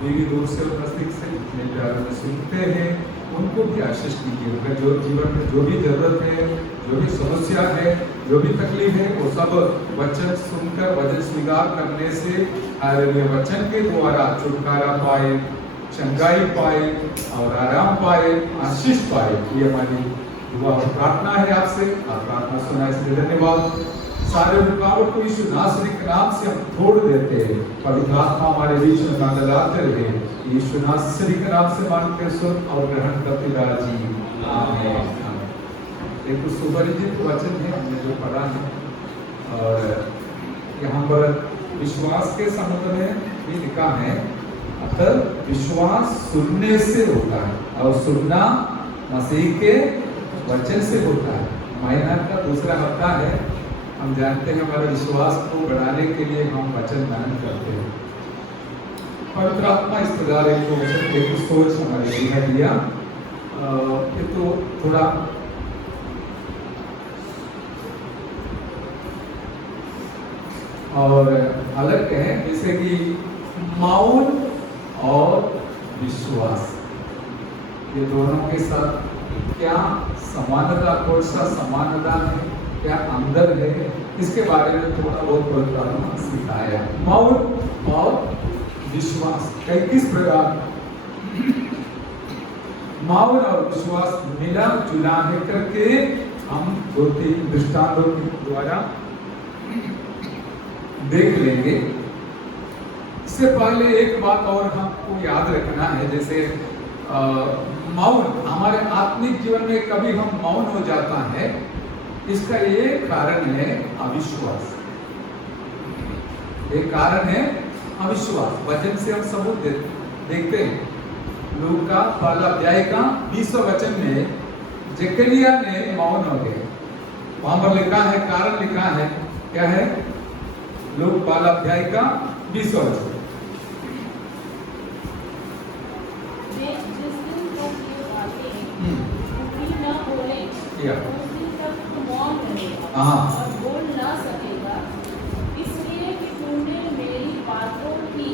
भी दूर से और नजदीक से जितने प्यार में सुनते हैं उनको भी आशीष कीजिए। उनका जो जीवन में जो भी जरूरत है, जो भी समस्या है, जो भी तकलीफ है, वो सब वचन सुनकर वचन स्वीकार करने से वचन के द्वारा छुटकारा पाए, चंगाई पाए और आराम पाए, आशीष पाए। ये हमारी दुआ और प्रार्थना है आपसे। आप प्रार्थना सुना इसलिए धन्यवाद। सारे रुकावट को यीशु नासरी के नाम से हम तोड़ देते हैं। पवित्र आत्मा हमारे बीच में मंडलाते रहे। यीशु नासरी के नाम से मान के सुन और ग्रहण करते राजी। आमीन। एक तो सुपरिचित वचन है हमने जो पढ़ा है, और यहाँ पर विश्वास के संबंध में भी लिखा है, अतः विश्वास सुनने से होता है और सुनना मसीह के वचन से होता है। महीना का दूसरा हफ्ता है। हम जानते हैं हमारे विश्वास को बढ़ाने के लिए हम वचन दान करते हैं। पवित्र आत्मा इस प्रकार एक वचन एक सोच हमारे लिए दिया। ये तो थोड़ा और अलग है, जैसे कि मौन और विश्वास, ये दोनों के साथ क्या समानता, कौन सा समानता है, क्या अंदर है, इसके बारे में थोड़ा बहुत पवित्र सिखाया। मौन और विश्वास किस प्रकार मौन और विश्वास मिला जुला है करके हम 2-3 दृष्टांतों के द्वारा देख लेंगे। इससे पहले एक बात और हमको याद रखना है, जैसे मौन हमारे आत्मिक जीवन में कभी हम मौन हो जाता है, इसका एक कारण है अविश्वास। एक कारण है अविश्वास। वचन से हम सबूत देखते हैं। लूका पहला अध्याय का 20वां वचन में जकरिया ने मौन हो गए। वहां पर लिखा है, कारण लिखा है, क्या है? लूका पहला अध्याय का 20वां वचन। और बोल ना सकेगा, इसलिए कि तूने मेरी बातों की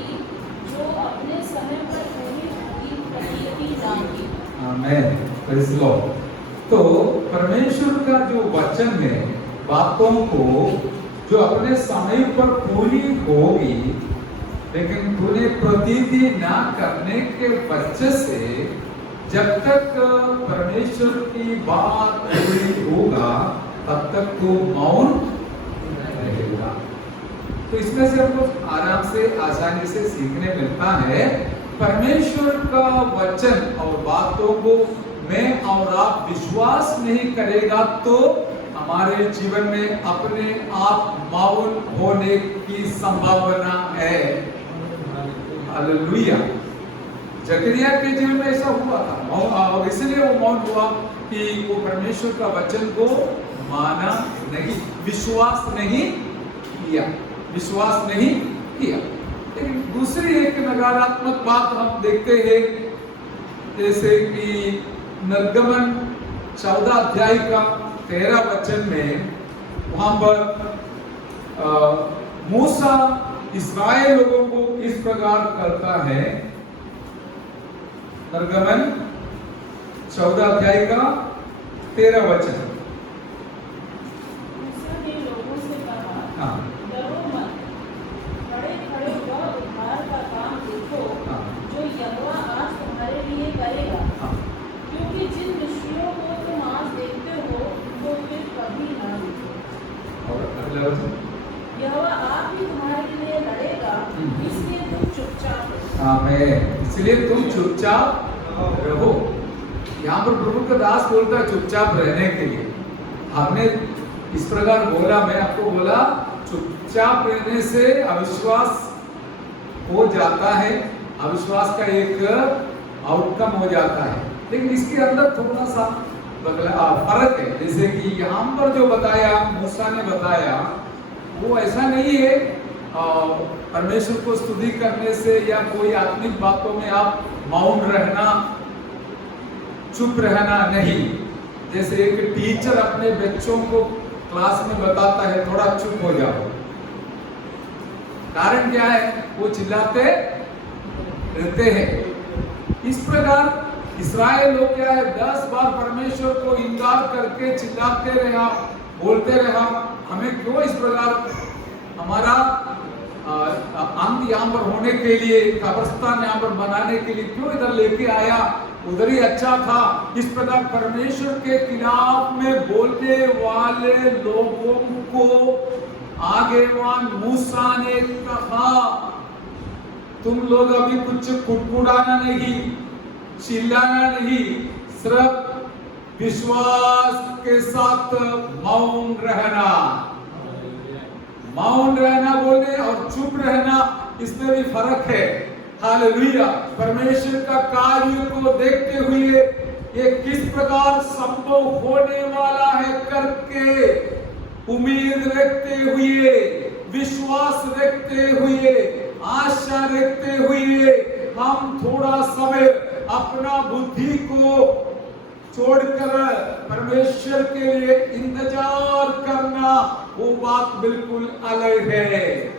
जो अपने समय पर पूरी होगी प्रतीति ना की। आमीन। Praise the Lord. तो परमेश्वर का जो वचन है, बातों को जो अपने समय पर पूरी होगी, लेकिन तूने प्रतीति ना करने के वजह से जब तक परमेश्वर की बात पूरी होगा तब तक तो मौन रहेगा। तो इसमें से हमको आराम से आसानी से सीखने मिलता है, परमेश्वर का वचन और बातों को मैं और आप विश्वास नहीं करेगा तो हमारे जीवन में अपने आप मौन होने की संभावना है। हालेलुया। जकरिया के जीवन में ऐसा हुआ था, और इसलिए वो मौन हुआ कि वो परमेश्वर का वचन को माना नहीं, विश्वास नहीं किया। लेकिन दूसरी एक नकारात्मक बात हम देखते हैं, जैसे कि निर्गमन 14 अध्याय का 13 वचन में, वहां पर मूसा इस्राएल लोगों को इस प्रकार करता है। निर्गमन 14 अध्याय का 13 वचन। मूसा ने लोगों से कहा, हाँ। डरो मत, खड़े वह उद्धार का काम देखो जो यहोवा आज तुम्हारे लिए करेगा। क्योंकि जिन दृश्यों को तुम आज देखते हो उनको फिर कभी ना देखो। और अगला वचन, यहोवा आप ही तुम्हारे लिए लड़ेगा, इसलिए तुम चुपचाप रहो। आमीन। इसलिए तुम चुपचाप रहो। यहाँ पर प्रभु का दास बोलता है चुपचाप रहने के लिए। हमने इस प्रकार बोला, मैं आपको बोला, चुपचाप रहने से अविश्वास हो जाता है, अविश्वास का एक आउटकम हो जाता है। लेकिन इसके अंदर थोड़ा सा फर्क है। जैसे कि यहाँ पर जो बताया, मूसा ने बताया, वो ऐसा नहीं है परमेश्वर को स्तुति करने से या कोई आत्मिक बातों में आप मौन रहना, चुप रहना नहीं। जैसे एक टीचर अपने बच्चों को क्लास में बताता है थोड़ा चुप हो जाओ, कारण क्या है? वो चिल्लाते रहते हैं। इस प्रकार इस्राएल लोग क्या है, 10 बार परमेश्वर को इनकार करके चिल्लाते रहा, बोलते रहा, हमें क्यों इस प्रकार हमारा अंत यहाँ पर होने के लिए, कब्रिस्तान यहाँ पर बनाने के लिए क्यों इधर लेके आया, उधर ही अच्छा था। इस प्रकार परमेश्वर के खिलाफ में बोलने वाले लोगों को आगेवान मूसा ने कहा, तुम लोग अभी कुछ कुड़कुड़ाना नहीं, चिल्लाना नहीं, सिर्फ विश्वास के साथ मौन रहना। मौन रहना बोलने और चुप रहना, इसमें भी फर्क है। हालेलुया। परमेश्वर का कार्य को देखते हुए ये किस प्रकार संभव होने वाला है करके उम्मीद रखते हुए, विश्वास रखते हुए, आशा रखते हुए हम थोड़ा समय अपना बुद्धि को छोड़कर परमेश्वर के लिए इंतजार करना, वो बात बिल्कुल अलग है।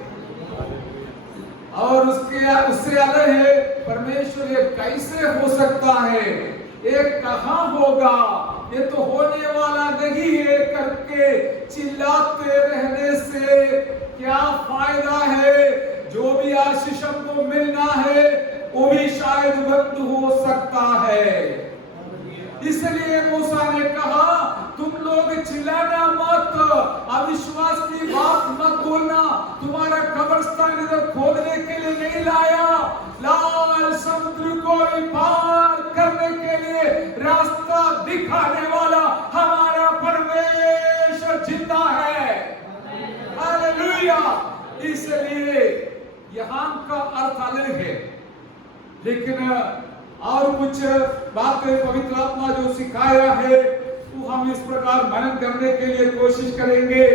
और उससे अलग है परमेश्वर ये कैसे हो सकता है, ये कहाँ होगा, ये तो होने वाला नहीं है करके चिल्लाते रहने से क्या फायदा है। जो भी आशीष हमको मिलना है वो भी शायद बंद हो सकता है। इसलिए मूसा ने कहा, तुम लोग चिल्लाना मत, अविश्वास की बात मत बोलना, तुम्हारा कब्रिस्तान इधर खोदने के लिए नहीं लाया, लाल समुद्र को पार करने के लिए रास्ता दिखाने वाला हमारा परमेश्वर जिंदा है। हालेलुया। इसलिए यहाँ का अर्थ अलग है, लेकिन और कुछ बातें पवित्र आत्मा जो सिखाया है वो हम इस प्रकार मनन करने के लिए कोशिश करेंगे।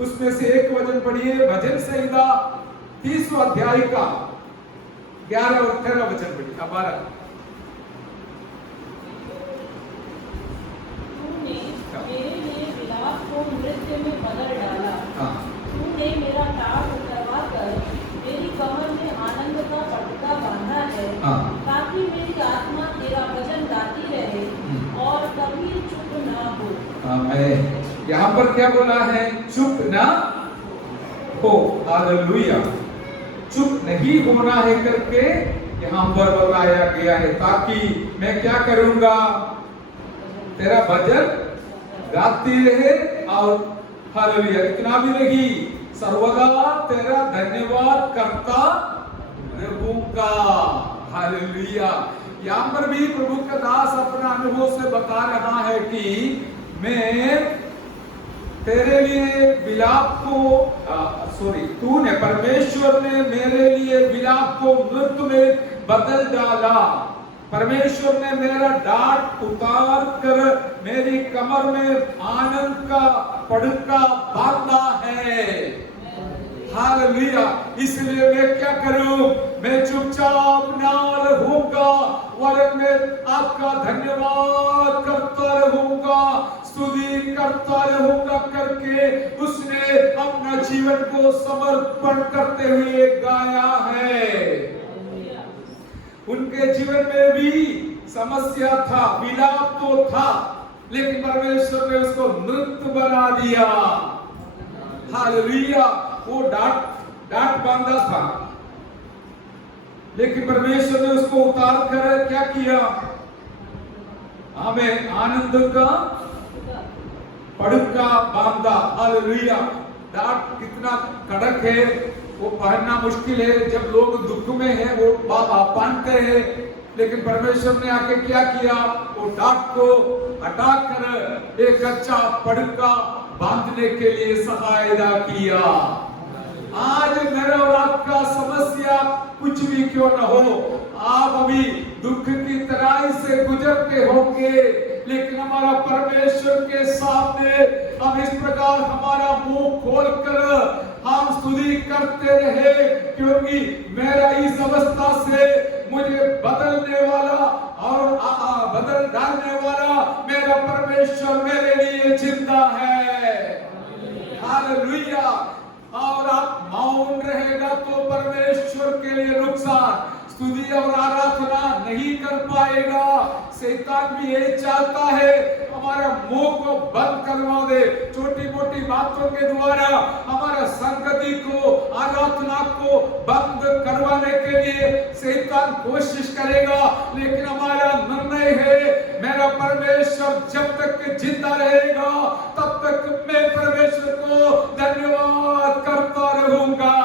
उसमें से एक वचन पढ़िए, भजन संहिता 30 अध्याय का 11 और 13 वचन पढ़िए। 12 तूने मेरे लिए विलाप को नृत्य में बदल डाला, तूने मेरा टाट उतरवा कर मेरी कमर में आनंद का पटका बांधा है, ताकि मेरी आत्मा तेरा भजन गाती रहे और कभी चुप ना हो। यहाँ पर क्या बोला है, चुप ना हो। हालेलुया। चुप नहीं होना है करके यहाँ पर बताया गया है, ताकि मैं क्या करूंगा, तेरा भजन गाती रहे और हालेलुया। इतना भी नहीं, सर्वदा तेरा धन्यवाद करता रहूंगा। हालेलुया। यहाँ पर भी प्रभु का दास अपना अनुभव से बता रहा है कि मैं तेरे लिए विलाप को तूने, परमेश्वर ने मेरे लिए विलाप को नृत्य में बदल डाला। परमेश्वर ने मेरा डांट उतार कर मेरी कमर में आनंद का पड़का बांधा है। हालेलुया। इसलिए मैं क्या करूं, मैं चुपचाप ना रहूंगा, वरन मैं आपका धन्यवाद करता रहूंगा, स्तुति करता रहूंगा करके उसने अपना जीवन को समर्पण करते हुए गाया है। उनके जीवन में भी समस्या था, विलाप तो था, लेकिन परमेश्वर ने उसको नृत्य बना दिया। हालेलुया। वो डांट बांधा था, लेकिन परमेश्वर ने उसको उतार कर क्या किया, हमें आनंद का पड़का बांधा। हालेलुया। डांट कितना कड़क है, वो पहनना मुश्किल है, जब लोग दुख में हैं वो पहनते हैं, लेकिन परमेश्वर ने आके क्या किया, वो डांट को हटाकर एक अच्छा पड़का बांधने के लिए सहायता किया। आज मेरा और आपका समस्या कुछ भी क्यों न हो, आप अभी दुख की तराई से गुजरते होंगे, लेकिन हमारा परमेश्वर के सामने हम इस प्रकार हमारा मुंह खोलकर हम स्तुति करते रहे, क्योंकि मेरा इस अवस्था से मुझे बदलने वाला और बदल डालने वाला मेरा परमेश्वर मेरे लिए जिंदा है। हालेलुया। और आप मौन रहेगा तो परमेश्वर के लिए नुकसान, स्तुति और आराधना नहीं कर पाएगा। शैतान भी ये चाहता है हमारा मुंह को बंद करवा दे, छोटी मोटी बातों के द्वारा हमारा संगति को, आराधना को बंद करवाने के लिए शैतान कोशिश करेगा। लेकिन हमारा निर्णय है, मेरा परमेश्वर जब तक जिंदा रहेगा तब तक मैं परमेश्वर को धन्यवाद करता रहूंगा।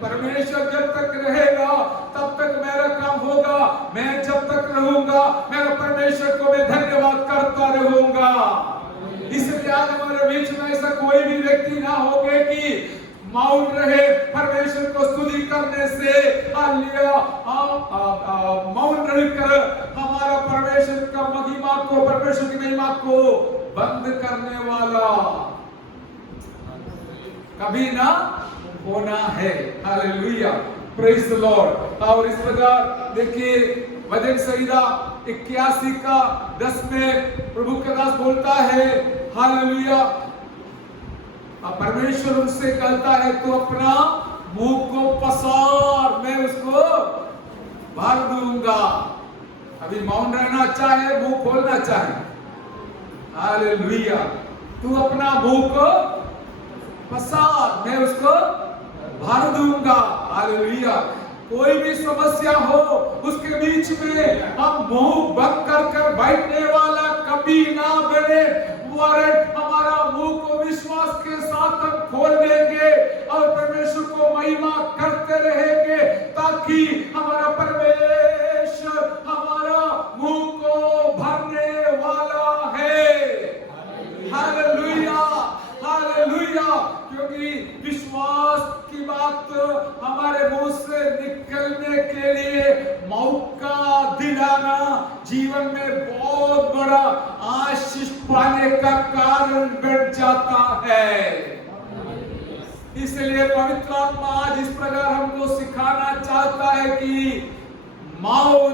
परमेश्वर जब तक रहेगा तब तक मेरा काम होगा। मैं जब तक रहूंगा मेरा परमेश्वर को मैं धन्यवाद करता रहूंगा। इसलिए आज हमारे बीच में ऐसा कोई भी व्यक्ति ना होगे कि मौन रहे परमेश्वर को स्तुति करने से। मौन रहकर हमारा परमेश्वर का महिमा को, परमेश्वर की महिमा को बंद करने वाला कभी ना होना है। Hallelujah, praise the Lord. और इस प्रकार देखिए भजन संहिता 81 का 10 में प्रभु का दास बोलता है, हालेलुया, परमेश्वर उनसे कहता है तो अपना मुंह को पसार, मैं उसको भर दूंगा। अभी मौन रहना चाहे, मुंह खोलना चाहे, हालेलुया, तू अपना मुंह को पसार, मैं उसको भर दूंगा। हालेलुया। कोई भी समस्या हो उसके बीच में हम मुंह बंद कर बैठने वाला कभी ना बने, वरन हमारा मुंह को विश्वास के साथ हम खोल देंगे और परमेश्वर को महिमा करते रहेंगे, ताकि हमारा परमेश्वर हमारा मुंह को भरने वाला है। Hallelujah, hallelujah. क्योंकि विश्वास की बात हमारे मुंह से निकलने के लिए मौका दिलाना जीवन में बहुत बड़ा आशीष पाने का कारण बन जाता है। इसलिए पवित्र आत्मा आज इस प्रकार हमको सिखाना चाहता है कि मौन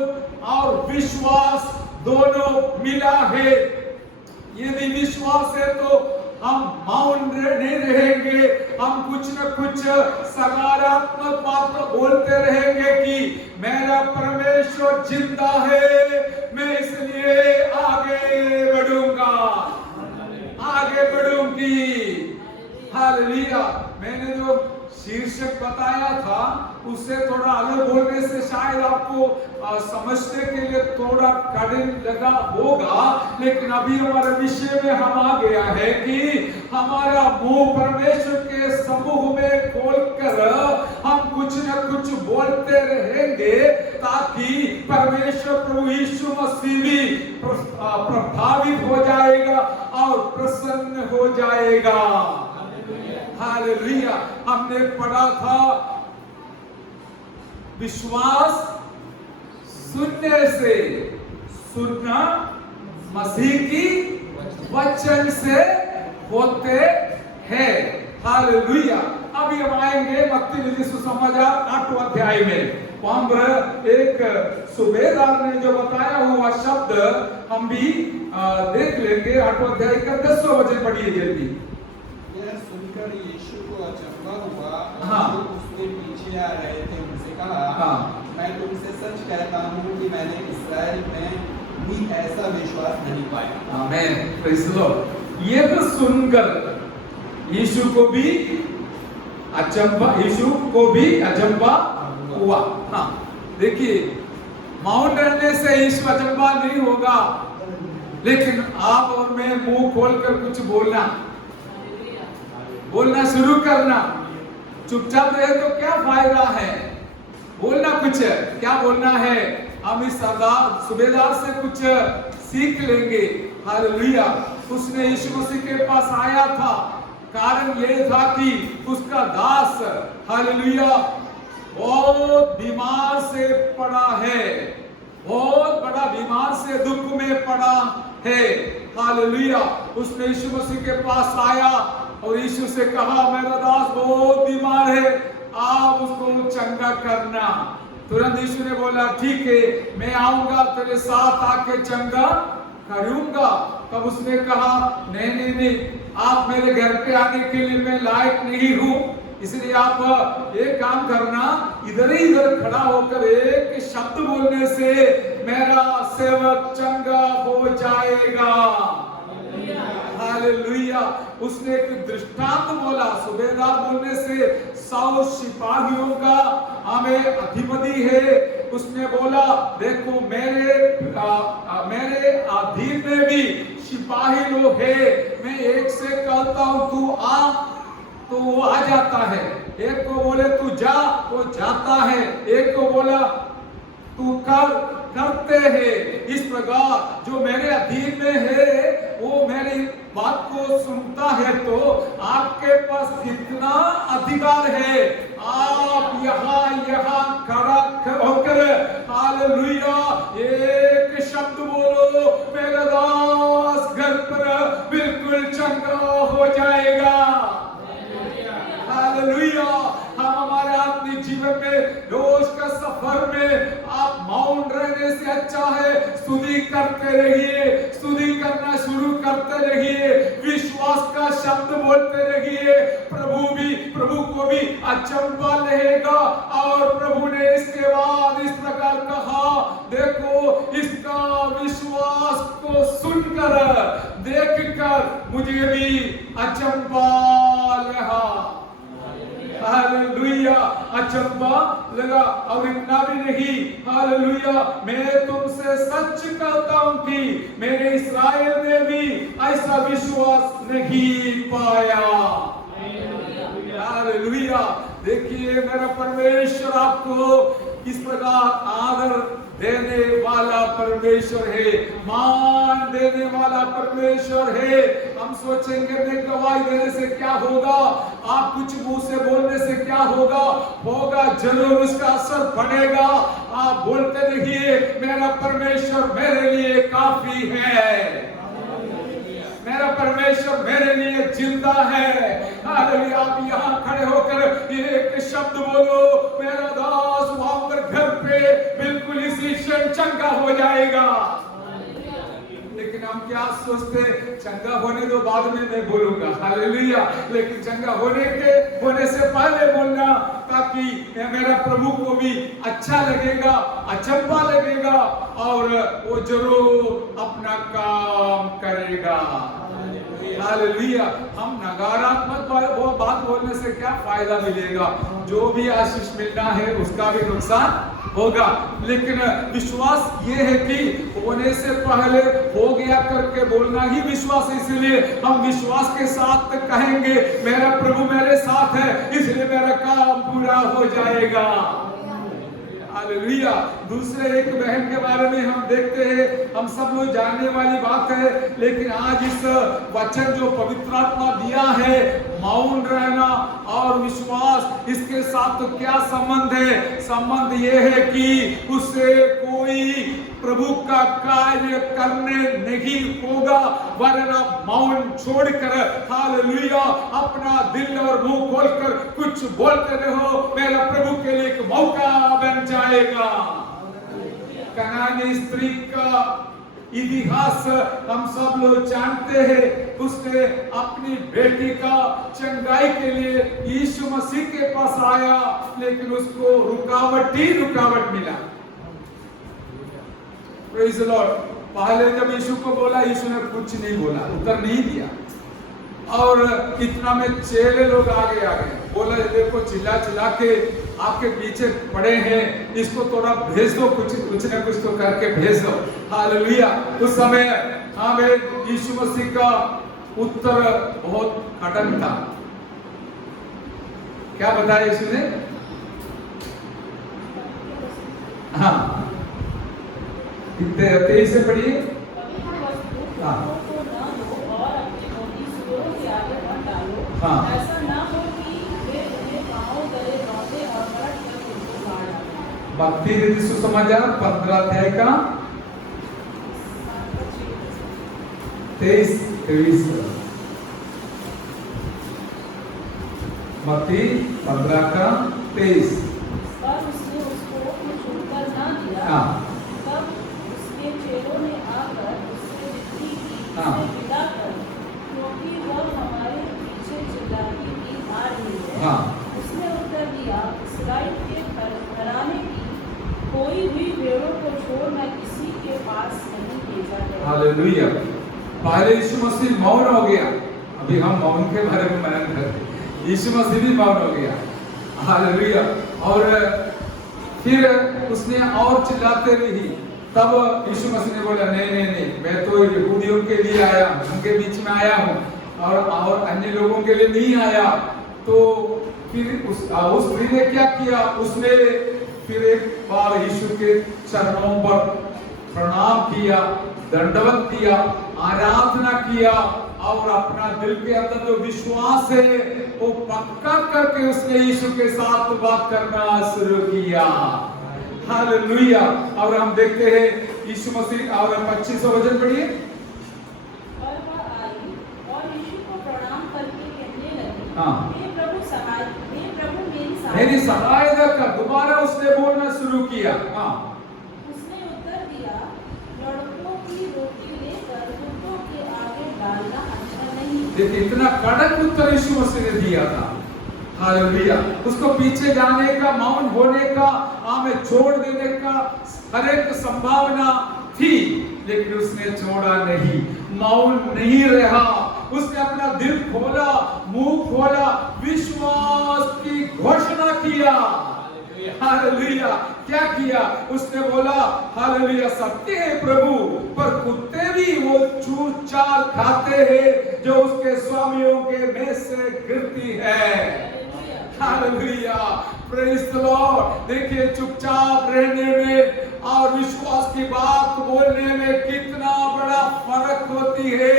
और विश्वास दोनों मिला है। यदि विश्वास है तो हम मौन नहीं रहेंगे, हम कुछ न कुछ सकारात्मक बात बोलते रहेंगे कि मेरा परमेश्वर जिंदा है, मैं इसलिए आगे बढ़ूंगा, आगे बढ़ूंगी। हालेलुया। मैंने जो शीर्षक बताया था उससे थोड़ा अलग बोलने से शायद आपको समझने के लिए थोड़ा कठिन लगा होगा, लेकिन अभी हमारे विषय में हम आ गया है कि हमारा मुंह परमेश्वर के समूह में खोलकर हम कुछ न कुछ बोलते रहेंगे, ताकि परमेश्वर प्रभु यीशु मसीह भी प्रभावित हो जाएगा और प्रसन्न हो जाएगा। हालेलुया। हमने पढ़ा था विश्वास सुनने से, सुनना मसीह की वचन से होते हैं। हालेलुया। अभी हम आएंगे मत्ती लिखित सुसमाचार 8वें अध्याय में। वहां पर एक सूबेदार ने जो बताया हुआ शब्द हम भी देख लेंगे। 8वें अध्याय का 10वां वचन पढ़िए जल्दी। यह सुनकर यीशु को अचंभा हुआ। हाँ। उसके पीछे आ रहे थे, उनसे कहा, हाँ। मैं तुमसे सच कहता हूँ कि मैंने इस्राएल में भी ऐसा विश्वास नहीं पाया। आमीन, प्रेज़ द लॉर्ड। यह सुनकर यीशु को भी अचंभा हुआ। हाँ, देखिए, मौन रहने से यीशु अचंभा नहीं होगा, लेकिन आप और मैं मुंह खोलकर कुछ बोलना शुरू करना। चुपचाप रहे तो क्या फायदा है, बोलना कुछ, क्या बोलना है। हम इस सूबेदार से कुछ सीख लेंगे। हालेलुया। उसने यीशु मसीह के पास आया था, कारण यह था कि उसका दास, हालेलुया, बहुत बीमार से पड़ा है, बहुत बड़ा बीमार से दुख में पड़ा है। हालेलुया। उसने यीशु मसीह के पास आया और यीशु से कहा, मेरा दास बहुत बीमार है, आप उसको चंगा करना। तुरंत यीशु ने बोला, ठीक है, मैं आऊंगा, तेरे साथ आके चंगा करूंगा। तब उसने कहा, नहीं, आप मेरे घर पे आने के लिए मैं लायक नहीं हूं, इसलिए आप एक काम करना, इधर ही इधर खड़ा होकर एक शब्द बोलने से मेरा सेवक चंगा हो जाएगा। हालेलुया। उसने एक दृष्टांत बोला, सूबेदार बोलने से 100 सिपाहियों का हमें अधिपति है। उसने बोला देखो मेरे अधीन में भी सिपाही लोग है, मैं एक से कहता हूं तू आ तो वो आ जाता है, एक को बोले तू जा वो जाता है, एक को बोला तू कर करते हैं। इस प्रकार जो मेरे अधीन में है वो मेरी बात को सुनता है, तो आपके पास कितना अधिकार है। आप यहाँ खड़ा होकर हालेलुया एक शब्द बोलो, मेरा दास घर पर बिल्कुल चंगा हो जाएगा। हालेलुया। हम हमारे आत्मिक जीवन में रोज का सफर में आप मौन रहने से अच्छा है स्तुति करते रहिए, स्तुति करना शुरू करते रहिए, विश्वास का शब्द बोलते रहिए। प्रभु को भी अचंभा रहेगा। और प्रभु ने इसके बाद इस प्रकार कहा, देखो इसका विश्वास को सुनकर देखकर मुझे भी अचंभा लगा। हालेलुया। अचंभा लगा। और इतना भी नहीं, हालेलुया, मैं तुमसे सच कहता हूं कि मेरे इस्राएल ने भी ऐसा विश्वास नहीं पाया। हालेलुया। देखिए मेरा परमेश्वर आपको किस प्रकार आदर देने वाला परमेश्वर है, मान देने वाला परमेश्वर है। हम सोचेंगे मैं गवाही देने से क्या होगा, आप कुछ मुंह से बोलने से क्या होगा जरूर उसका असर पड़ेगा। आप बोलते रहिए मेरा परमेश्वर मेरे लिए काफी है, मेरा परमेश्वर मेरे लिए जिंदा है। हालेलुया। आप यहाँ खड़े होकर एक शब्द बोलो, मेरा दास वहां पर घर पे बिल्कुल इसी क्षण चंगा हो जाएगा। लेकिन हम क्या सोचते, चंगा होने दो बाद में मैं बोलूंगा। हालेलुया। लेकिन चंगा होने से पहले बोलना, ताकि मेरा प्रभु को भी अच्छा लगेगा, अचंभा लगेगा और वो जरूर अपना काम करेगा। हालेलुया। हम नकारात्मक वो बात बोलने से क्या फायदा मिलेगा, जो भी आशीष मिलना है उसका भी नुकसान होगा। लेकिन विश्वास ये है कि होने से पहले हो गया करके बोलना ही विश्वास है। इसलिए हम विश्वास के साथ कहेंगे मेरा प्रभु मेरे साथ है, इसलिए मेरा काम पूरा हो जाएगा। हालेलुया। दूसरे एक बहन के बारे में हम देखते हैं, हम सब लोग जानने वाली बात है, लेकिन आज इस वचन जो पवित्र आत्मा दिया है, मौन रहना और विश्वास, इसके साथ तो क्या संबंध है? संबंध ये है कि उससे कोई प्रभु का कार्य करने नहीं होगा, वरना मौन छोड़कर हालेलुया अपना दिल और मुंह खोलकर कुछ बोलते रहो, मेरा प्रभु के लिए एक मौका बन जाएगा। कनानी स्त्री का इतिहास हम सब लोग जानते हैं। उसने अपनी बेटी का चंगाई के लिए यीशु मसीह के पास आया, लेकिन उसको रुकावट मिला। Praise the Lord. पहले जब यीशु को बोला, यीशु ने कुछ नहीं बोला, उत्तर नहीं दिया। और इतना में चेले लोग आगे बोला, देखो चिल्ला के आपके पीछे पड़े हैं, इसको थोड़ा भेज दो, कुछ न कुछ तो करके भेज दो। हालेलुया। उस समय हमें यीशु मसीह का उत्तर बहुत कठिन था। क्या बताया यीशु ने? हाँ, 23 से पढ़िए। हाँ, ऐसा ना हो कि वे उन्हें पांव तले बांधे और पलट कर उनको मार डालें। भक्ति रीति सुसमाचार 15 अध्याय का 23 भक्ति 15 का 23। पर उसने उसको कुछ उत्तर ना दिया। हाँ, तब उसके चेलों ने आकर उससे विनती की, हाँ, उसे विदा कर, क्योंकि वह हमारे पीछे चिल्लाती हुई आ रही है। हाँ, छोड़ना किसी के पास नहीं भेजा है। हालेलुया। पहले यीशु मसीह मौन हो गया, अभी हम मौन के बारे में बयान करते। यीशु मसीह भी मौन हो गया, हालेलुया। और फिर उसने और चिल्लाते रही, तब यीशु मसीह ने बोला नहीं नहीं नहीं, मैं तो यहूदियों के लिए आया, उनके बीच में आया हूँ और अन्य लोगों के लिए नहीं आया। तो फिर उस स्त्री ने क्या किया, उसने फिर एक बार यीशु के चरणों पर प्रणाम किया, दंडवत किया, आराधना किया और अपना दिल के अंदर जो विश्वास है वो पक्का करके उसने यीशु के साथ बात करना शुरू किया। हालेलुया। और हम देखते हैं यीशु मसीह और 25 वचन पढ़िए। और वह आई और यीशु को प्रणाम करके कहने लगी, हाँ। हे प्रभु मेरी सहायता कर। दोबारा उसने बोलना शुरू किया। हाँ। उसने उत्तर दिया, लड़कों की रोटी लेकर कुत्तों के आगे डालना अच्छा नहीं। देखिए इतना कड़क उत्तर यीशु मसीह ने दिया था। हालेलुया। उसको पीछे जाने का, मौन होने का, हमें छोड़ देने का हर एक संभावना थी, लेकिन उसने छोड़ा नहीं, मौन नहीं रहा। उसने अपना दिल खोला, मुंह खोला, विश्वास की घोषणा किया। हालेलुया। क्या किया? उसने बोला हालेलुया, सत्य है प्रभु, पर कुत्ते भी वो चूर चार खाते हैं जो उसके स्वामियों के मेज से गिरती है। Hallelujah, praise the Lord. देखिए चुपचाप रहने में और विश्वास की बात बोलने में कितना बड़ा फर्क होती है।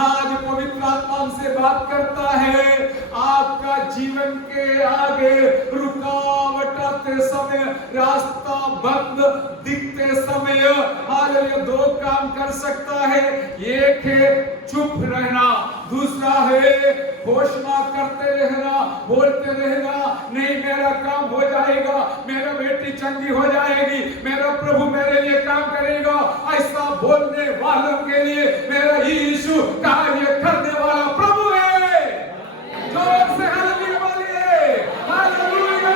आज पवित्र आत्मा हमसे बात करता है, आपका जीवन के आगे रुकावट आते समय, रास्ता बंद दिखते समय, हालेलुया, दो काम कर सकता है। एक है चुप रहना, दूसरा है घोषणा करते रहना, बोलते रहना, नहीं मेरा काम हो जाएगा, मेरा बेटी चंगी हो जाएगी, मेरा प्रभु मेरे लिए काम करेगा। ऐसा बोलने वालों के लिए मेरा यीशु कार्य करने वाला प्रभु है। जोर से हालेलुया बोलिए, हालेलुया।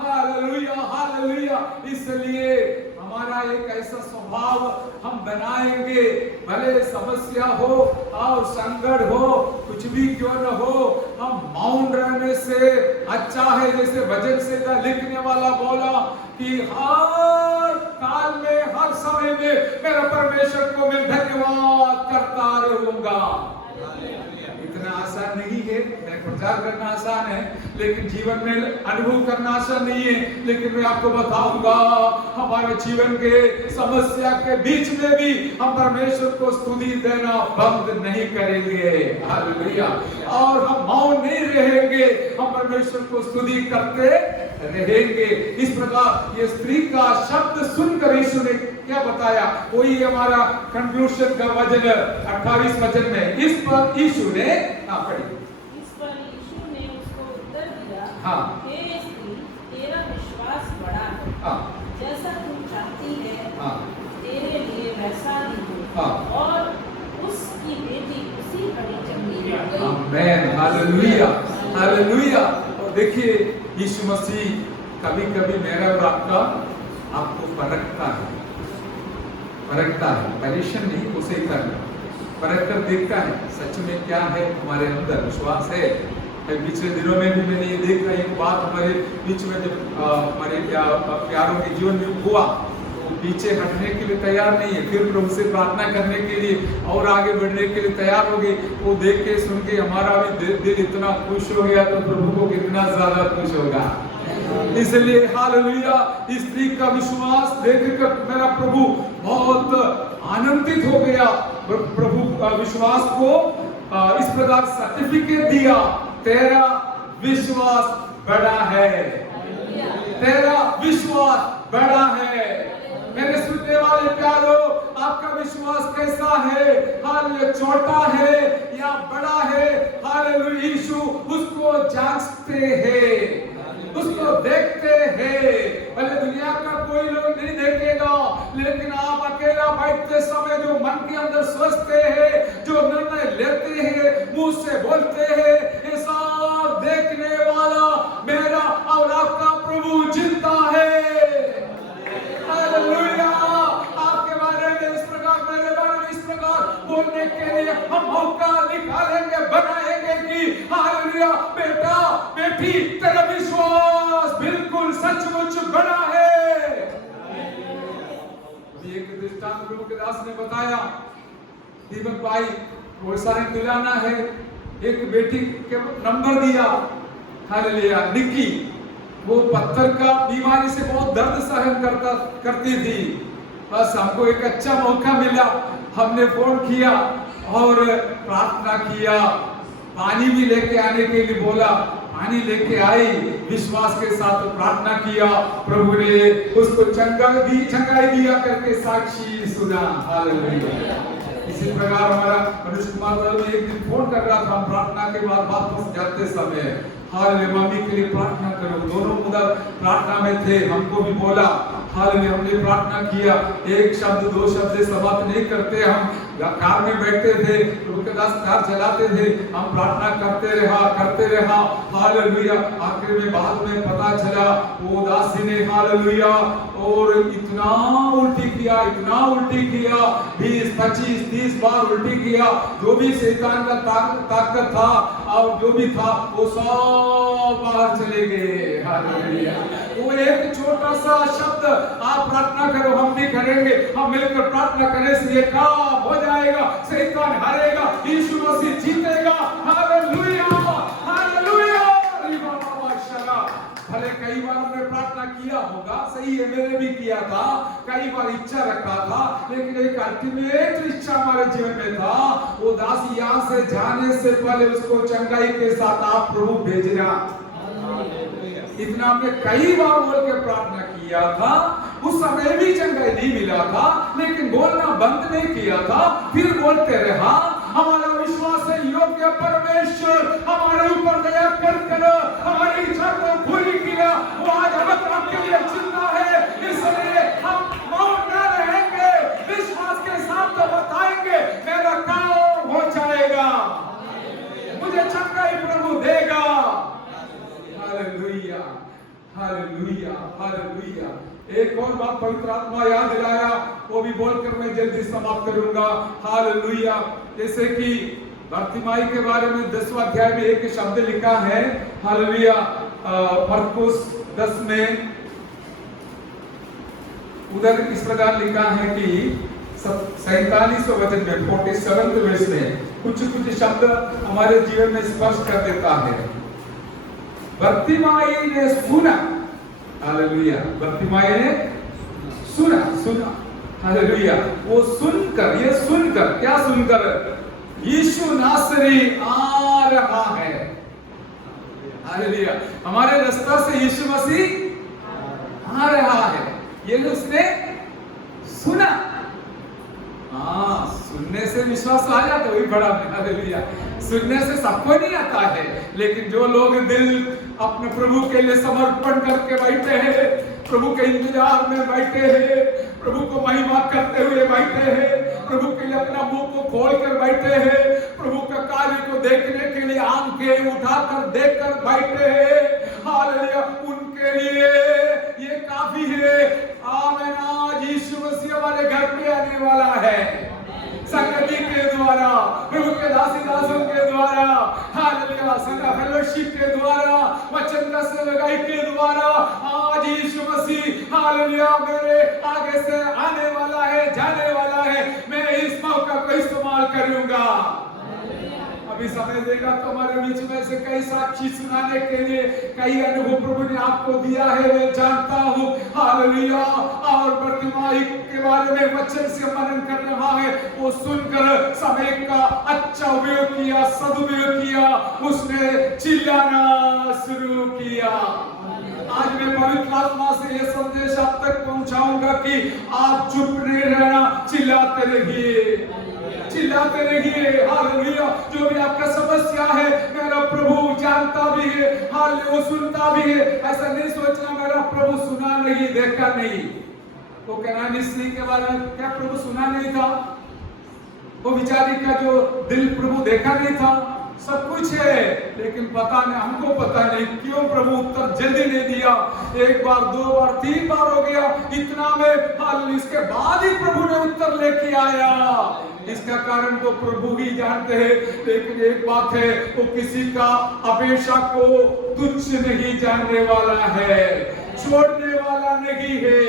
Hallelujah, hallelujah. इसलिए हमारा एक ऐसा स्वभाव हम बनाएंगे, भले समस्या हो और संकट हो, कुछ भी क्यों न हो, हम मौन रहने से अच्छा है। जैसे भजन से लिखने वाला बोला कि हर काल में, हर समय में मेरा परमेश्वर को मैं धन्यवाद करता रहूंगा। इतना आसान नहीं है, प्रचार करना आसान है, लेकिन जीवन में अनुभव करना आसान नहीं है। लेकिन मैं आपको बताऊंगा, हमारे जीवन के समस्या के बीच में भी हम परमेश्वर को स्तुति देना बंद नहीं करेंगे। हालेलुया। और हम मौन नहीं रहेंगे, हम परमेश्वर को स्तुति करते रहेंगे। इस प्रकार ये स्त्री का शब्द सुनकर यीशु ने क्या बताया, वही हमारा कंक्लूजन का वचन 28 वचन में। इस पर यीशु ने पढ़ी। इस पर यीशु ने उसको उत्तर दिया, हाँ। हे स्त्री, तेरा विश्वास बड़ा है, हाँ। जैसा तू चाहती है, हाँ। तेरे लिए वैसा ही हो। हाँ। और उसकी बेटी उसी घड़ी चंगी हो गई। आमेन, हालेलुया, हालेलुया। और देखिए यीशु मसीह कभी कभी मेरा और आपको परखता है, परेशान नहीं, उसे करना परख कर देखता है सच में क्या है हमारे अंदर, विश्वास है। पिछले दिनों में भी मैंने ये देखा, एक बात हमारे बीच में जब हमारे प्यारों के जीवन में हुआ, तो पीछे हटने के लिए तैयार नहीं है, फिर प्रभु से प्रार्थना करने के लिए और आगे बढ़ने के लिए तैयार हो गए। वो देख के सुन के हमारा भी दिल इतना खुश हो गया, तो प्रभु को कितना ज्यादा खुश होगा। इसलिए हालेलुया, इस स्त्री का विश्वास देखकर मेरा प्रभु बहुत आनंदित हो गया। प्रभु विश्वास को इस प्रकार सर्टिफिकेट दिया, तेरा विश्वास बड़ा है, तेरा विश्वास बड़ा है। मेरे सुनने वाले प्यारो, आपका विश्वास कैसा है? हालेलुया, छोटा है या बड़ा है? हालेलुया, यीशु उसको जांचते हैं, उसको देखते हैं। भले दुनिया का कोई लोग नहीं देखेगा, लेकिन आप अकेला बैठते समय जो मन के अंदर सोचते हैं, जो निर्णय लेते हैं, मुंह से बोलते हैं, ये सब देखने वाला मेरा और आपका प्रभु विश्वास बिल्कुल सचमुच बड़ा है। एक दृष्टांत प्रभु के दास ने बताया, दीपक भाई वो सारे दिलाना है, एक बेटी के नंबर दिया, हालेलुया, निक्की, वो पत्थर का बीमारी से बहुत दर्द सहन करती थी। बस हमको एक अच्छा मौका मिला, हमने फोन किया और प्रार्थना किया, पानी भी लेके आने के लिए बोला, पानी लेके आई, विश्वास के साथ प्रार्थना किया, प्रभु ने उसको चंगाई दिया करके साक्षी सुना। हालेलुया। इसी प्रकार हमारा मनुष्य कुमार में एक दिन फोन कर रहा था, हम प्रार्थना के बाद वापस जाते समय, हालेलुया, मम्मी के लिए प्रार्थना करो। दोनों उधर प्रार्थना में थे, हमको भी बोला, हालेलुया, हमने प्रार्थना किया। एक शब्द दो शब्द से समाप्त नहीं करते, हम कार में बैठते थे, प्रभु के दास कार चलाते थे, हम प्रार्थना करते रहा, हालेलुया। आखिर में बाद में पता चला वो दासी ने, हालेलुया, और इतना उल्टी किया, 20 25 30 बार उल्टी किया, जो भी शैतान का ताकत था और जो भी था वो सब बाहर चले गए। हालेलुया। वो एक छोटा सा शब्द, आप प्रार्थना करो, हम भी करेंगे, हम मिलकर प्रार्थना करने से ये काम हो जाएगा, शैतान हारेगा, यीशु मसीह जीतेगा। Hallelujah, hallelujah. भले कई बार हमने प्रार्थना किया होगा, सही है, मैंने भी किया था, कई बार इच्छा रखा था, लेकिन एक अल्टीमेट इच्छा हमारे जीवन में था, वो दासी यहाँ से जाने से पहले उसको चंगाई के साथ आप प्रभु भेजना। इतना हमने कई बार बोल के प्रार्थना किया था, उस समय भी चंगाई नहीं मिला था, लेकिन बोलना बंद नहीं किया था, फिर बोलते रहा। हमारा विश्वास है योग्य परमेश्वर हमारे ऊपर दया कर हमारी इच्छा को पूरी किया, वो आज हम आपके लिए जिंदा है, इसलिए हम मौन न रहेंगे, विश्वास के साथ तो बताएंगे मेरा काम हो जाएगा, मुझे चंगाई प्रभु देगा। Hallelujah, hallelujah, hallelujah. एक और बात पवित्र आत्मा याद दिलाया, वो भी बोलकर मैं जल्दी समाप्त करूंगा। हालेलुया। जैसे कि बर्तिमाई के बारे में 10वां अध्याय में एक शब्द लिखा है, हालेलुया, मरकुस 10 में उधर इस प्रकार लिखा है कि 47 वचन में 47 वर्ष में कुछ शब्द हमारे जीवन में स्पर्श कर देता है। बर्तिमाई ने सुना, हालेलुया, बर्तिमाई ने सुना, हालेलुया। वो सुनकर, ये सुनकर, क्या सुनकर, यीशु नासरी आ रहा है। हालेलुया। हमारे रास्ता से यीशु मसीह आ रहा है, ये उसने सुना। सुनने से विश्वास आ जाता है, वही बड़ा। हालेलुया। सुनने से सबको नहीं आता है, लेकिन जो लोग दिल अपने प्रभु के लिए समर्पण करके बैठे हैं, प्रभु के इंतजार में बैठे हैं, प्रभु को महिमा करते हुए बैठे हैं, प्रभु के लिए अपना मुंह को खोलकर बैठे हैं, प्रभु का कार्य को देखने के लिए आंखें उठाकर देखकर बैठे हैं, हालेलुया, उनके लिए ये काफी है। आमीन। आज यीशु मसीह हमारे घर पे आने वाला है, संगति के द्वारा, प्रभु के दासों के द्वारा, हालेलुया, संघ फेलोशिप के द्वारा, वचन का सेवकाई के द्वारा आज यीशु मसीह, हालेलुया, मेरे आगे से आने वाला है, जाने वाला है। मैं इस मौका को इस्तेमाल करूंगा। अभी समय देगा तो हमारे बीच में से कई साक्षी सुनाने के लिए, कई अनुभव प्रभु ने आपको दिया है, मैं जानता हूँ। हालेलुया। और बर्तिमाई के बारे में वचन से मनन कर रहा है, वो सुनकर समय का अच्छा उपयोग किया, सदुपयोग किया, उसने चिल्लाना शुरू किया। आज मैं पवित्र आत्मा से यह संदेश आप तक पहुंचाऊंगा कि आप चुप नहीं रहना, चिल्लाते रहिए, चिल्लाते रहिए। हालेलुया। जो भी आपका समस्या है, मेरा प्रभु जानता भी है, हालेलुया, वो सुनता भी है। ऐसा नहीं सोचना मेरा प्रभु सुना नहीं, देखा नहीं। वो कनानी स्त्री के बारे में क्या प्रभु सुना नहीं था? वो बेचारी का जो दिल प्रभु देखा नहीं था? सब कुछ है, लेकिन पता नहीं, हमको पता नहीं क्यों प्रभु उत्तर जल्दी नहीं दिया। एक बार, 2 बार, 3 बार हो गया, इतना में हालेलुया, इसके बाद ही प्रभु ने उत्तर लेके आया। इसका कारण तो प्रभु ही जानते हैं, लेकिन एक बात है, वो किसी का अपेक्षा को तुच्छ नहीं जानने वाला है, छोड़ने वाला नहीं है,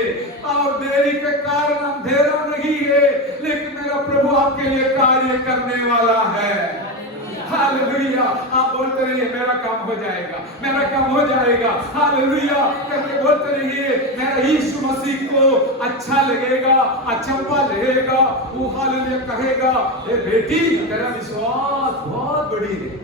और देरी के कारण अंधेरा नहीं है, लेकिन मेरा प्रभु आपके लिए कार्य करने वाला है। हालेलुया। आप बोलते रहिए मेरा काम हो जाएगा, मेरा काम हो जाएगा, हालेलुया करके बोलते रहिए। मेरा यीशु मसीह को अच्छा लगेगा, अचंभा लगेगा, वो हालेलुया कहेगा, ए बेटी तेरा विश्वास बहुत बड़ी है।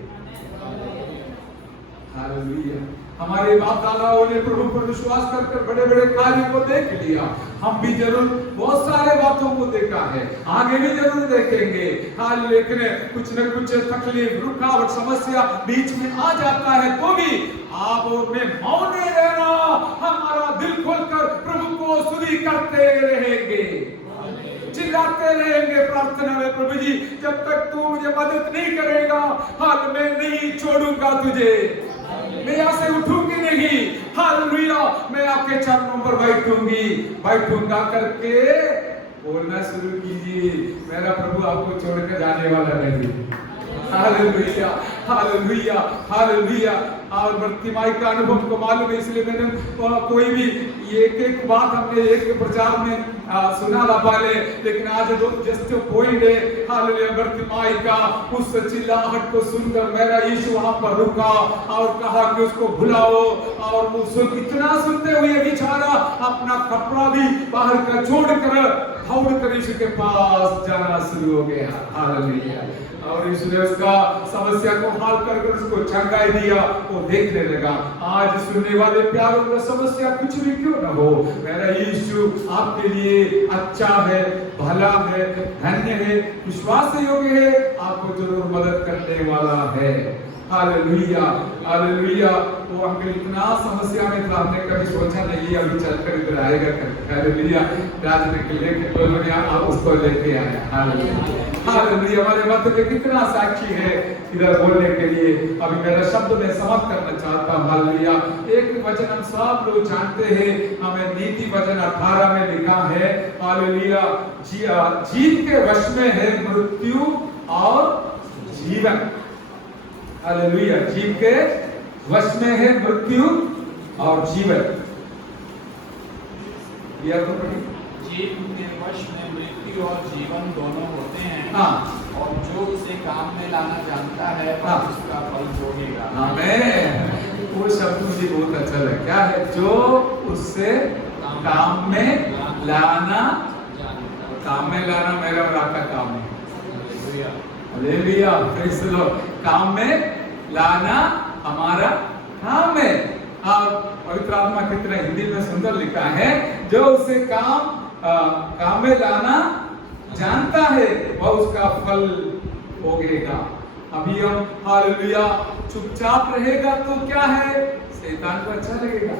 हालेलुया। हमारे बाप दादाओं ने प्रभु पर विश्वास कर बड़े बड़े कार्य को देख लिया, हम भी जरूर बहुत सारे बातों को देखा है, आगे भी जरूर देखेंगे। हाल लेकिन कुछ न कुछ तकलीफ, रुकावट, समस्या बीच में आ जाता है, तो भी आप और मैं मौन नहीं रहना, हमारा दिल खोलकर प्रभु को स्तुति करते रहेंगे, चिल्लाते रहेंगे प्रार्थना में, प्रभु जी जब तक तू मुझे मदद नहीं करेगा, हाल मैं नहीं छोड़ूंगा तुझे, मैं यहाँ से उठूंगी नहीं, हालेलुया, मैं आपके चरणों पर बैठूंगा करके बोलना शुरू कीजिए। मेरा प्रभु आपको छोड़कर जाने वाला नहीं। Hallelujah, hallelujah, hallelujah. और बर्तिमाई का अनुभव को मालूम है, इसलिए मैंने कोई भी एक बात हमने एक प्रचार में सुना ना पाले, लेकिन आज जस्ट पॉइंट है, हालेलुया। बर्तिमाई का उस चिल्लाहट को सुनकर मेरा यीशु वहां पर रुका और कहा कि उसको बुलाओ, और उसको इतना सुनते हुए बेचारा अपना कपड़ा भी बाहर का छोड़कर दौड़कर यीशु के पास जाना शुरू हो गया। हालेलुया। और यीशु ने उसका समस्या को हल करके उसको चंगाई दिया, वो देखने लगा। आज सुनने वाले प्यारों का समस्या कुछ भी क्यों ना हो, मेरा यीशु आपके लिए अच्छा है, भला है, धन्य है, विश्वास योग्य है, आपको जरूर मदद करने वाला है। Hallelujah, hallelujah. वो अंकल इतना समस्या में था, हमने कभी सोचा नहीं अभी चलकर इधर आएगा करके। हालेलुया। राजने के लिए तो लोग आप उसको लेके आए। Hallelujah, hallelujah. हमारे मत में कितना साक्षी है इधर बोलने के लिए। अभी मेरा शब्द में समाप्त करना चाहता हूँ। हालेलुया। एक वचन हम सब लोग जानते हैं, हमें नीति वचन 18 में लिखा है, हालेलुया, जीव के वश में है मृत्यु और जीवन। हालेलुया। जीव के वश में है मृत्यु और जीवन। जीव के वश में मृत्यु और जीवन दोनों होते हैं। हाँ। और जो उसे काम में लाना जानता है वह उसका फल भोगेगा। आमीन। वो शब्द मुझे बहुत अच्छा लगा। क्या है? जो उससे काम में लाना, काम में लाना मेरा और आपका काम है। Hallelujah, praise the Lord. काम में लाना हमारा काम है। और पवित्र आत्मा कितना हिंदी में सुंदर लिखा है, जो उसे काम में लाना जानता है वह उसका फल भोगेगा। अभी हम हालेलुया चुपचाप रहेगा तो क्या है, शैतान को अच्छा लगेगा,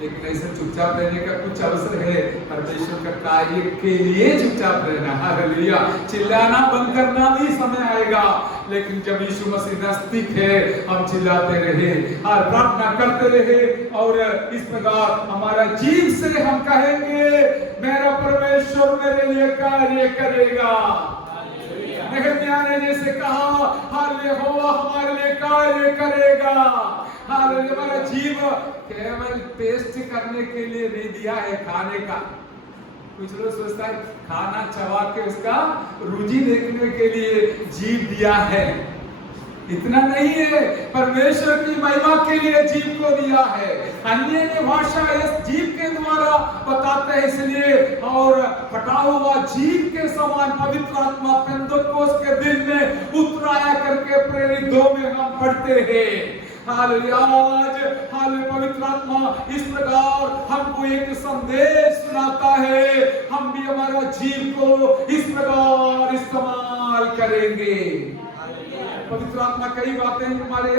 लेकिन ऐसे चुपचाप रहने का कुछ अवसर है, परमेश्वर का कार्य के लिए चुपचाप रहना। हालेलुया। चिल्लाना बंद करना भी समय आएगा, लेकिन जब यीशु मसीह नजदीक है, हम चिल्लाते रहे और प्रार्थना करते रहे, और इस प्रकार हमारा जीव से हम कहेंगे मेरा परमेश्वर मेरे लिए कार्य करेगा। नहम्याह ने जैसे कहा, यहोवा हमारे लिए कार्य करेगा। हालेलुया। हमारा जीव केवल टेस्ट करने के लिए नहीं दिया है खाने का। कुछ लोग सोचता है खाना चबा के उसका रुचि देखने के लिए जीव दिया है, इतना नहीं है। परमेश्वर की महिमा के लिए जीव को दिया है। अन्य भाषा इस जीव के द्वारा बताते हैं, इसलिए और फटा हुआ जीव के समान पवित्र आत्मा पेंतुकोस के दिन में उतराया करके प्रेरित 2 में हम पढ़ते हैं। हालेलुया। आज हालेलुया पवित्र आत्मा इस प्रकार हमको एक संदेश सुनाता है, हम भी हमारा जीव को इस प्रकार इस्तेमाल करेंगे। पवित्र आत्मा कई बातें हमारे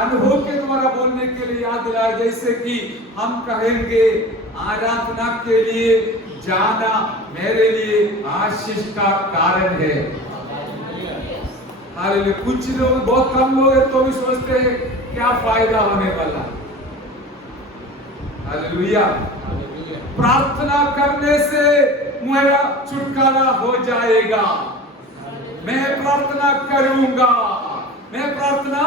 अनुभव के द्वारा बोलने के लिए याद दिलाए, जैसे कि हम कहेंगे आराधना के लिए जाना मेरे लिए आशीष का कारण है। हालेलुया। कुछ लोग, बहुत कम लोग हैं तो भी सोचते हैं क्या फायदा होने वाला। हालेलुया। प्रार्थना करने से मेरा छुटकारा हो जाएगा। मैं प्रार्थना करूंगा, मैं प्रार्थना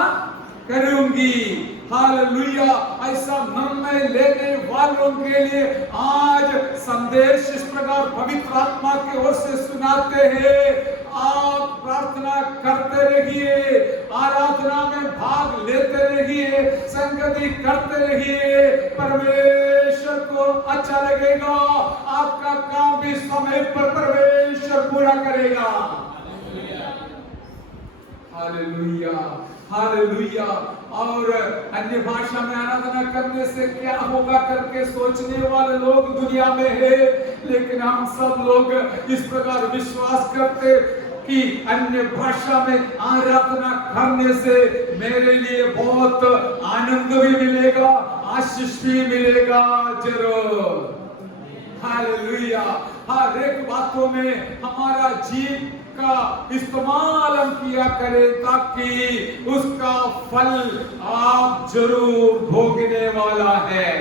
करूंगी। हालेलुया। ऐसा निर्णय लेने वालों के लिए आज संदेश इस प्रकार पवित्र आत्मा की ओर से सुनाते हैं। आप प्रार्थना करते रहिए, आराधना में भाग लेते रहिए, संगति करते रहिए। परमेश्वर को अच्छा लगेगा, आपका काम भी समय पर परमेश्वर पूरा करेगा। Hallelujah, hallelujah. और अन्य भाषा में आराधना करने से क्या होगा करके सोचने वाले लोग दुनिया में है, लेकिन हम सब लोग इस प्रकार विश्वास करते कि अन्य भाषा में आराधना करने से मेरे लिए बहुत आनंद भी मिलेगा, आशीष भी मिलेगा जरूर। हालेलुया। हर एक बातों में हमारा जीव का इस्तेमाल हम किया करें ताकि उसका फल आप जरूर भोगने वाला है।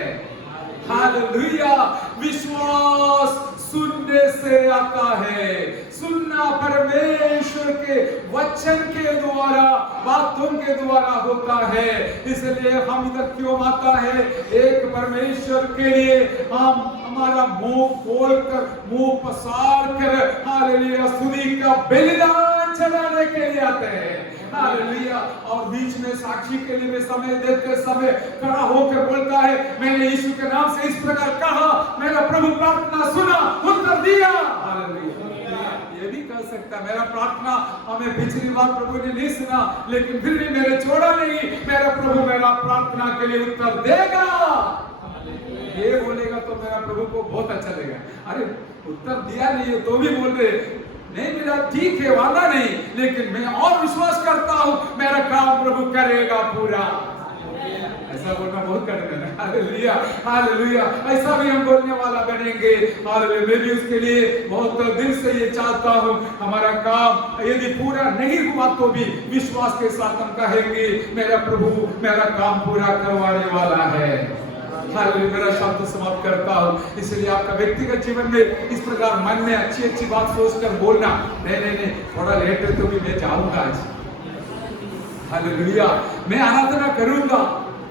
हालेलुया। विश्वास सुनने से आता है, सुनना परमेश्वर के वचन के द्वारा, बातों के द्वारा होता है। इसलिए हम इधर क्यों आता है? एक परमेश्वर के लिए हम हमारा मुंह खोलकर, मुंह पसार कर हालेलुया स्तुति का बलिदान चढ़ाने के लिए आते हैं। हालेलुया। और बीच में साक्षी के लिए समय देते समय खड़ा होकर बोलता है, मैंने यीशु के नाम से इस प्रकार कहा, मेरा प्रभु प्रार्थना सुना, उत्तर दिया। हालेलुया। ये भी कह सकता है, मेरा प्रार्थना हमें पिछली बार प्रभु ने नहीं सुना, लेकिन फिर भी मैंने छोड़ा नहीं, मेरा प्रभु मेरा प्रार्थना के लिए उत्तर देगा। ये बोलेगा तो मेरा प्रभु को बहुत अच्छा लगेगा। अरे उत्तर दिया नहीं है तो भी बोल रहे नहीं, मेरा ठीक है, वादा नहीं, लेकिन मैं और विश्वास करता हूं मेरा काम प्रभु करेगा पूरा। ऐसा बोलना बहुत कठिन है। Hallelujah, hallelujah. ऐसा भी हम बोलने वाला बनेंगे। हालेलुया। मैं भी उसके लिए बहुत दिल से ये चाहता हूं, हमारा काम यदि पूरा नहीं हुआ तो भी विश्वास के साथ हम कहेंगे मेरा प्रभु मेरा काम पूरा करवाने वाला है। हालेलुया। मेरा शब्द समाप्त करता हूं। इसलिए आपका व्यक्तिगत जीवन में इस प्रकार मन में अच्छी अच्छी बात सोचकर बोलना, नहीं, थोड़ा लेट है तो भी मैं जाऊंगा आज। हालेलुया। मैं आराधना करूंगा।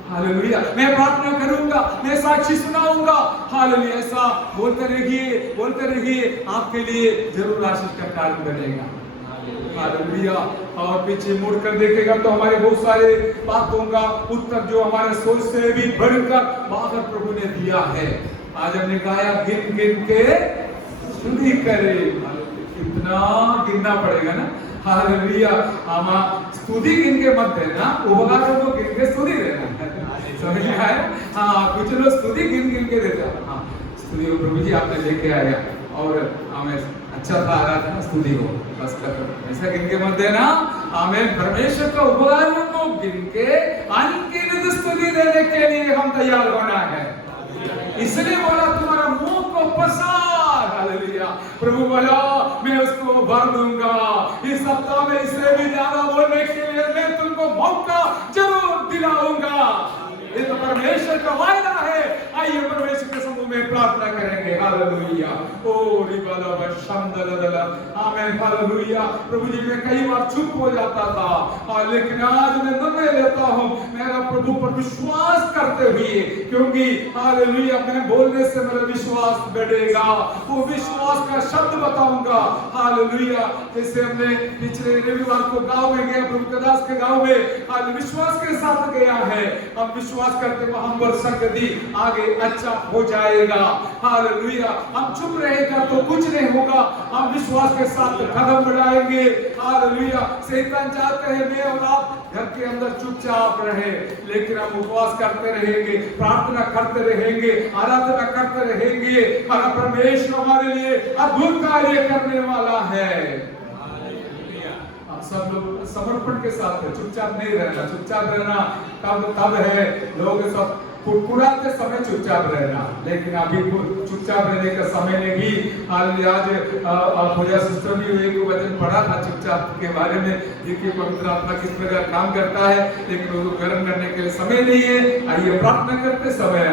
हालेलुया। मैं प्रार्थना करूंगा, मैं साक्षी सुनाऊंगा। हालेलुया। ऐसा बोलते रहिए, बोलते रहिए, आपके लिए जरूर आशीष का कारण बनेगा। हालेलुया। और पीछे मुड़कर देखेगा तो हमारे बहुत सारे बातों का उत्तर जो हमारे सोच से भी बढ़कर बाहर प्रभु ने दिया है। आज हमने गाया गिन गिन के स्तुति करे। कितना गिनना पड़ेगा ना। हालेलुया। हम स्तुति गिन के मत देना, उपकारों को गिन के स्तुति देना। समझ में आया? हाँ, कुछ लोग स्तुति गिन गिन के देते हैं। हाँ, स्तुति को प्रभु जी आपने लेके आया और हमें अच्छा था, आ रहा था ना स्तुति को, बस ऐसा गिन के मत देना। आमीन। परमेश्वर का उपकारों को गिन के अनगिनत स्तुति देने के लिए हम तैयार होना है। इसलिए बोला तुम्हारा मुंह को पसार। हालेलुया। प्रभु बोला मैं उसको भर दूंगा। इस सप्ताह में इससे भी ज्यादा बोलने के लिए मैं तुमको मौका जरूर दिलाऊंगा। ये तो परमेश्वर का वायदा है। आइए परमेश्वर के समूह में प्रार्थना करेंगे। हालेलुया। ओ रिबाला बशंदलदला। आमीन। हालेलुया। प्रभु जी मैं कई बार चुप हो जाता था, लेकिन आज मैं निर्णय लेता हूं मेरा प्रभु पर विश्वास करते हुए, क्योंकि हालेलुया मैं बोलने से मेरा विश्वास बढ़ेगा। वो विश्वास का शब्द बताऊंगा। हालेलुया। जैसे हमने पिछले रविवार को गांव में गया, प्रभु दास के गांव में, हाल विश्वास के साथ गया है। हम विश्वास करते वहां पर संगति आगे अच्छा हो जाएगा। हालेलुया। हम चुप रहेगा तो कुछ नहीं होगा, हम विश्वास के साथ कदम बढ़ाएंगे। हालेलुया। शैतान चाहते हैं मैं और आप घर के अंदर चुपचाप रहे, लेकिन हम उपवास करते रहेंगे, प्रार्थना करते रहेंगे, आराधना करते रहेंगे। हमारा परमेश्वर हमारे लिए अद्भुत कार्य करने वाला है। सब लोग समर्पण के साथ है, चुपचाप नहीं रहना। चुपचाप रहना तब है लोग सब कुड़कुड़ाते समय चुपचाप रहना, लेकिन अभी चुपचाप रहने का समय नहीं। आज पूजा सिस्टम में एक वचन पढ़ा था चुपचाप के बारे में, देखिए पवित्र आत्मा किस प्रकार काम करता है, लेकिन उसको गर्म करने के लिए समय नहीं है। आइए प्रार्थना करते समय